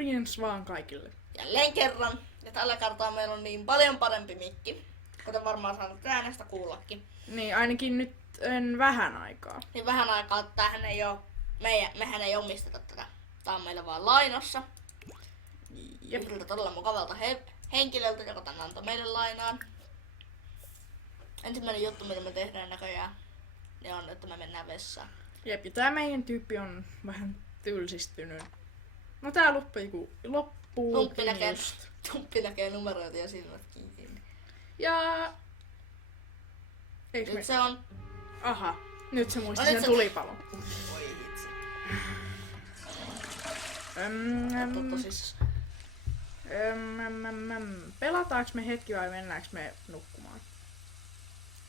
Morjens vaan kaikille. Jälleen kerran. Ja tällä kertaa meillä on niin paljon parempi mikki. Kuten varmaan saanut äänestä kuullakin. Niin ainakin nyt vähän aikaa. Niin vähän aikaa, että tämähän ei oo, mehän ei omisteta tätä. Tää on meillä vaan lainossa. Jep. Yhdeltä todella mukavalta henkilöltä, joka tän antoi meille lainaan. Ensimmäinen juttu, mitä me tehdään näköjään, niin on, että me mennään vessaan. Jep, ja tää meidän tyyppi on vähän tylsistynyt. No tää loppuu just. Tumppi näkee numeroita ja silmät kiinni. Ja... Eiks Nyt se on... Aha, nyt se muisti No nyt sen se- tulipalon. Oi vitsi. Öm, Tosissaan. Pelataanko me hetki vai mennäänkö me nukkumaan?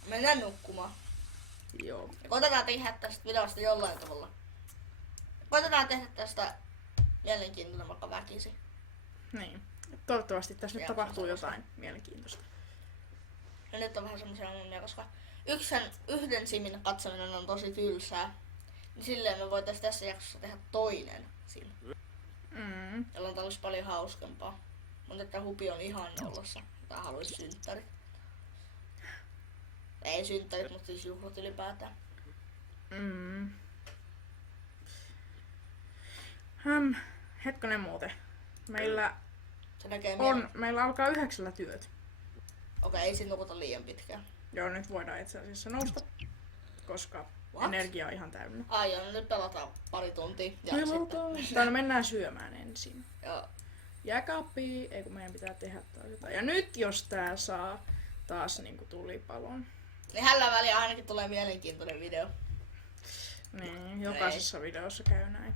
Mennään nukkumaan. Joo. Ja koitetaan tehdä tästä videosta jollain tavalla. Koitetaan tehdä tästä mielenkiintoinen vaikka väkisin. Niin. Toivottavasti tässä nyt Ja, tapahtuu se- jotain mielenkiintoista. Ja nyt on vähän semmoisia ongelmia, koska yhden simin katsominen on tosi tylsää. Niin silleen me voitais tässä jaksossa tehdä toinen sim, jolloin tää olisi paljon hauskempaa. Mutta että Hupi on ihan nollassa. Tää haluaisi synttärit. Ei synttärit, mutta siis juhlat ylipäätään. Hetkonen muuten. Meillä Se näkee meillä alkaa 9 työt. Okei, ei siinä nukuta liian pitkään. Joo, nyt voidaan itse asiassa nousta, koska What? energia on ihan täynnä. Ai joo, no nyt pelataan pari tuntia. Ja Tai no mennään syömään ensin. Joo. Jääkaappi, ei kun meidän pitää tehdä taas jotain. Ja nyt jos tää saa taas niinku tulipalon. Niin hällä väliä ainakin tulee mielenkiintoinen video. Niin, jokaisessa videossa käy näin.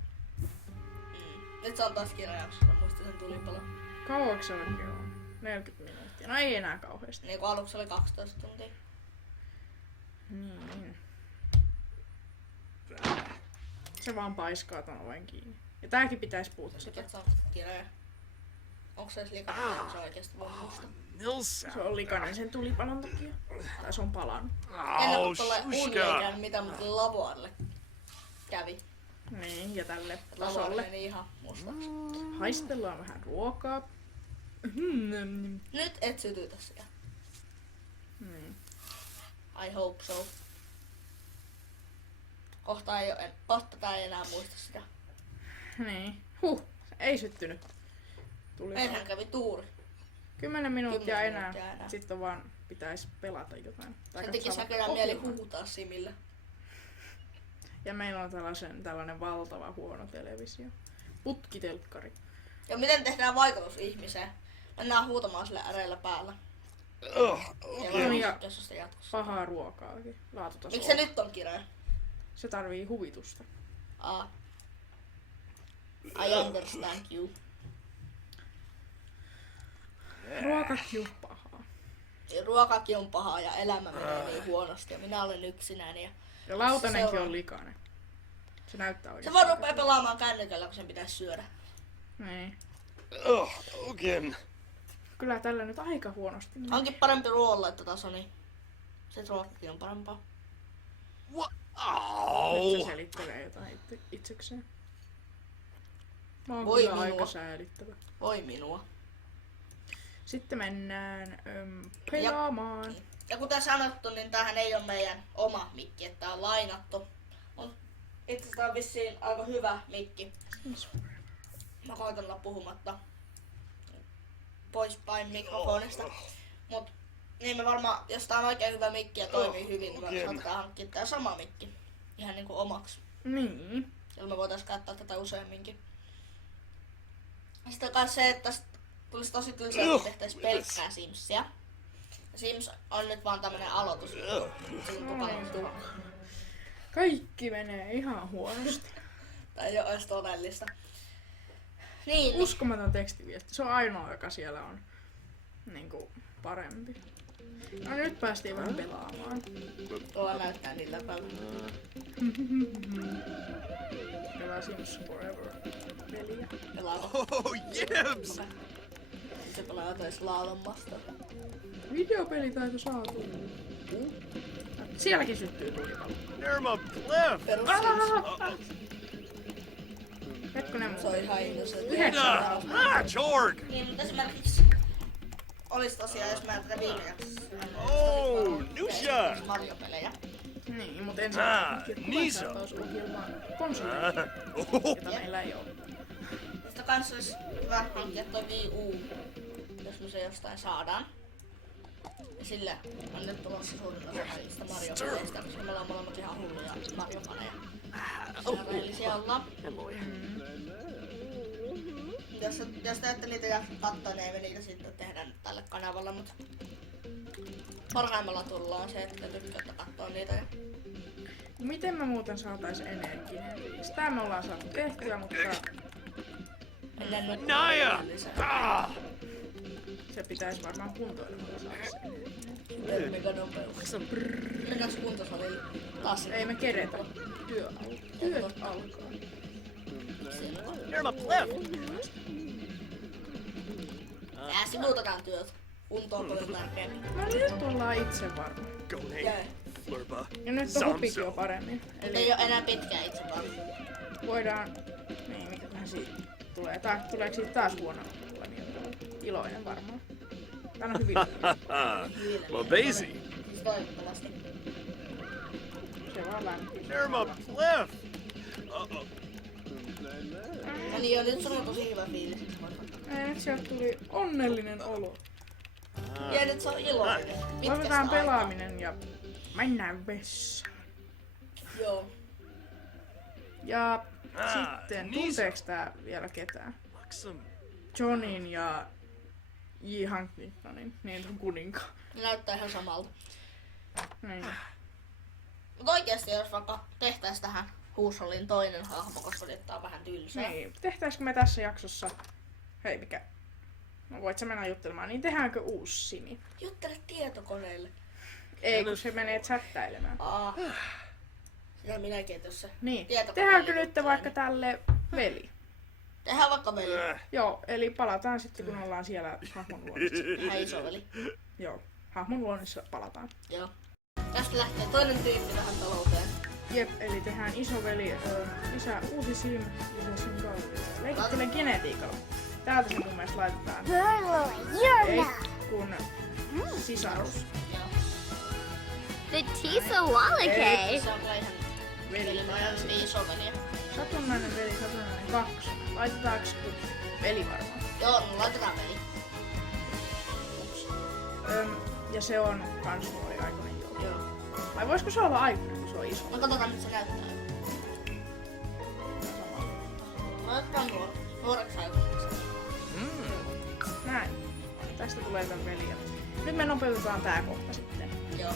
Nyt se on taas kirjajaksossa, muistin sen tulipalon. Kauaksi se oikein on? 40 minuuttia. No ei enää kauheasti. Niin kuin aluksi oli 12 tuntia. Niin. Se vaan paiskaa ton oven kiinni. Ja tääkin pitäisi puuttua. Sekin saa kirjoja. Onko se edes likainen, onko se oikeesti vaan musta? Se on likainen sen tulipalon takia. Tai se on palannut. Ennen kuin tuolle uunille ei käynyt mitään, mutta lavoalle kävi. Niin, ja tälle Lavoalle tasolle. meni ihan mustaksi. Haistellaan vähän ruokaa. Nyt et sytytä sitä. Niin. I hope so. Kohta tää ei enää muista sitä. Niin. Ei syttynyt. Meillähän kävi tuuri. 10 minuuttia 10 enää. minuuttia enää. Sitten vaan pitäisi pelata jotain. Tai Sen tekis katsoa näköjään mieli ohjelmaa. huutaa Simille. Ja meillä on tällainen valtava huono televisio. Putkitelkkari. Ja miten tehdään vaikutus ihmiseen? Mennään huutamaan sille äreillä päällä. Ja Jos sitä jatkossa. pahaa ruokaakin. Laatutaso. Miksi se nyt on kireä? Se tarvii huvitusta. I understand you. Ruokakin on pahaa. Ja ruokakin on pahaa ja elämä menee niin huonosti ja minä olen yksinäni. Ja lautanenkin Seuraava. on likainen. Se näyttää Se oikein. vaan rupeaa pelaamaan kännykällä, kun sen pitäisi syödä. Niin. Again. Kyllä tällä nyt aika huonosti. Onkin parempi ruoanlaittataso, niin se ruokakin on parempaa. What? Nyt se Ow! selittelee jotain itsekseen. Mä oon Voi kyllä minua. aika säälittävä. Voi minua. Sitten mennään pelaamaan. Ja kuten sanottu, niin tämähän ei ole meidän oma mikki, että tää on lainattu. Itse asiassa tää on vissiin aika hyvä mikki. Mä koitan olla puhumatta poispäin mikrofonista. Mut niin me varmaan, jos tää on oikein hyvä mikki ja toimii hyvin, niin me saatetaan hankkia tää sama mikki. Ihan niinku omaksi. Niin. Jolloin me voitais käyttää tätä useamminkin. Sitten kai se, että tästä tulisi tosi tylsää, että tehtäis pelkkää Simsia. Ja Sims on nyt vaan tämmönen aloitus. Se tuntuu paljon Kaikki menee ihan huonosti. Tai ei oo edes todellista. Niin, Uskomaton tekstiviesti. Se on ainoa, joka siellä on niinku parempi. No nyt päästiin vähän pelaamaan. tuolla näyttää niillä päivänä. Pelaa Sims Forever peliä. Pelaako? Oh, yes! Okei. Se pelaa jotain slalommasta. Videopelitaito saatu. Sielläkin syttyy tulipalo. Near my cliff! Perus Sims. Hetkonen Se on ihan innossa. 9. Jorg! Niin, mutta esimerkiksi olis tosiaan, jos mä tätä viime jaksossa Oh, Nusha! Mario-pelejä. Niin, mutta ensin Niisa. ohjelmaan konsoli, Oh, jota meillä ei ole. Sitten kans olis hyvä hankkia toi Wii U, jos me se jostain saadaan. Ja sillä on nyt tulossa suurin osa kaikista Mario-peleistä, koska me ollaan molemmat ihan hulluja Mario-faneja. Rehellisiä ollaan. Jos te ette niitä jaksa katsoa, niin ei me niitä sitten tehdä nyt tälle kanavalla, mutta parhaimmalla tullaan se, että te tykkäätte katsoa niitä. Ja Miten me muuten saatais energinen riis? Tää me ollaan saatu tehtyä, mutta mennään nyt Naya! Ah! se pitäisi varmaan kuntoilemalla saada se energinen. mega nopeus. Mennään se kuntosalille taas. Ei me keretä. Työt alkaa. Near my cliff! Sivuutetaan työt. Kunto on paljon tärkeämpi. No nyt ollaan itse varma. Go Jee. Nate. Flurba. Ja nyt on hopikin jo paremmin. Mutta ei Eli oo enää pitkään itse vaan. voidaan... Niin, mikähän siitä tulee? Tuleeko siitä taas huono olevia? Iloinen varmaan. Tää on hyvin. Well, Daisy. Siis toivottavasti. Se vaan lämpi. Near my cliff! Uh-oh. No niin, nyt sulla on tosi hyvä fiilis. Ei, nyt sieltä tuli onnellinen olo. Ja nyt se on iloinen. Pitkästä Lopetetaan aikaa. pelaaminen ja mennään vessaan. Joo. Ja sitten, Niisa. tunteeks tää vielä ketään? Like some... Johnin ja J. Huntingtonin, niin on kuninkaan. Ne näyttää ihan samalta. Niin. Mutta oikeesti jos vaikka tehtäis tähän huusholliin toinen hahmo, koska nyt tää on vähän tylsää. Niin. Tehtäisikö me tässä jaksossa... Hei, mikä? No voit sä mennä juttelemaan, niin tehdäänkö uusi Simi? Juttele tietokoneelle. Ei, kun se menee chattailemaan. Sitä minäkin tuossa. Niin. Tietokoneelle Tehdäänkö nyt juttelen. vaikka tälle veli? Tehdään vaikka veli. Joo, eli palataan sitten kun ollaan siellä hahmon luonnissa. Tehdään isoveli. Joo, hahmon luonnissa palataan. Joo. Tästä lähtee toinen tyyppi vähän talouteen. Jep, eli tehdään isoveli, lisää uusi sim, lisää sim kautta. Leikittelen genetiikalla. Täältä se mun mielestä laitetaan. Ei, kun sisarus. Joo. The Tisawalake. Se on kyllä ihan Veli. isoveliä. Satunnainen veli, satunnainen 2. Laitetaanko veli varmaan? Joo, no laitetaan veli. Ups. Ja se on kans nuori aikuinen joo. Joo. Vai voisiko se olla aikuinen, kun se on iso? No katsotaan nyt se näyttää. Laitetaan nuoreksi aikuiseksi. Näin. Tästä tulee tämän veli. Nyt me nopeutetaan tää kohta sitten. Joo.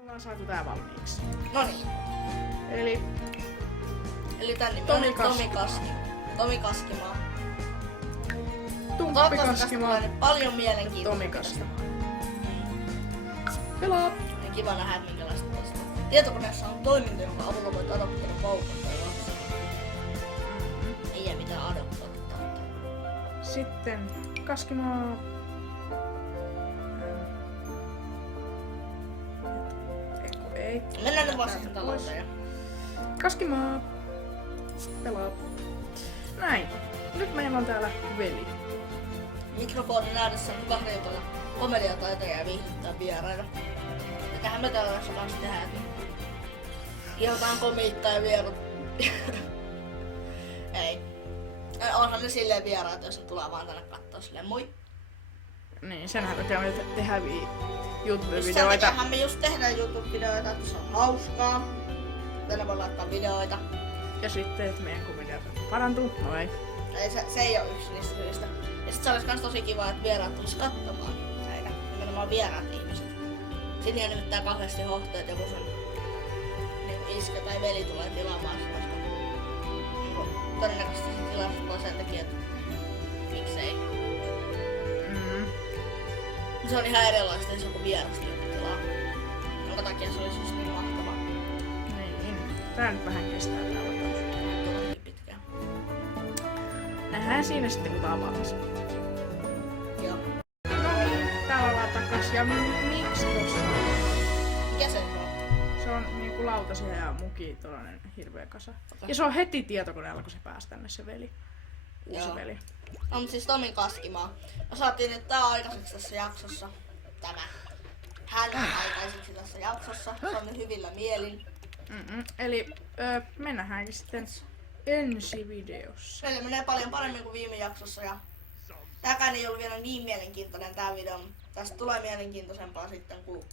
Ollaan saatu tää valmiiksi. Noniin. Eli Eli tän nimi Tomi on Tomi Kaski. Tomi Kaskimaa. Tumppi Toivottavasti tästä Kaskimaa, tulee nyt paljon mielenkiintoista. Tomi Kaskimaa. Pelaa! On kiva nähdä, minkälaista tästä on. Tietokoneessa on toiminto, jonka avulla voit adoptoida paukun tai lapsen. Ei jää mitään adoptoittaa. Sitten Kaskimaa. Ei. Mennään nyt vasta talouteen. Kaskimaa. Pelaa. Näin. Nyt meillä on täällä veli. Mikrofonin ääressä on hyvä harjoitella komediataitoja ja viihdyttää vieraita. Ja tähän me täällä kanssa tehdään, että ihotaan komiikkaa ja vierat. Ei. Onhan ne silleen vieraat, jos ne tulee vaan tänne kattoo silleen moi. Niin, senhän takia me tehdään Sen YouTube-videoita. takiahan me just tehdään YouTube-videoita, että se on hauskaa. Tänne voi laittaa videoita. Ja sitten, että meidän komediat parantuu. No ei. Ei, se ei ole yksi niistä syistä. Ja sit se olisi kans tosi kiva, että vieraat tulis katsomaan näitä. Nimenomaan vieraat ihmiset. Siinä ei nimittäin kauheasti hohtoa, että joku sun niin iskä tai veli tulee tilaamaan sitä, koska niin todennäköisesti se tilastaa sen takia, että miksei. Se on ihan erilaista, jos joku vieras tilaa. Jonka takia se olisi just niin mahtavaa. Niin. Tää nyt vähän kestää tää lataus. Tosi pitkään. Nähdään siinä sitten kun tapaamassa. Joo. No niin, täällä ollaan takas. Ja miksi tossa on? Mikä se on? Se on niinku lautasia ja muki tollanen hirveä kasa. Ja se on heti tietokoneella, kun se pääsi tänne se veli. Uusi Joo. veli. No mut siis Tomin Kaskimaa. Me saatiin nyt tää aikaiseksi tässä jaksossa. Hän on aikaiseksi tässä jaksossa. Se on nyt hyvillä mielin. Eli mennäänkin sitten ensi videossa. Meillä menee paljon paremmin kuin viime jaksossa ja tääkään ei ollut vielä niin mielenkiintoinen tää video. Tästä tulee mielenkiintoisempaa sitten kun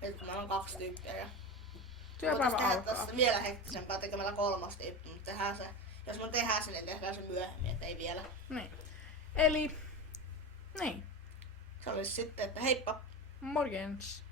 nyt kun meillä on 2 tyyppiä ja Työpäivä tehdä alkaa. tästä vielä hektisempää tekemällä 3 tyyppiä, mutta tehdään se, jos me tehdään se, niin tehdään se myöhemmin, ettei vielä. Niin. Eli, niin. Se olisi sitten, että heippa! Morgens.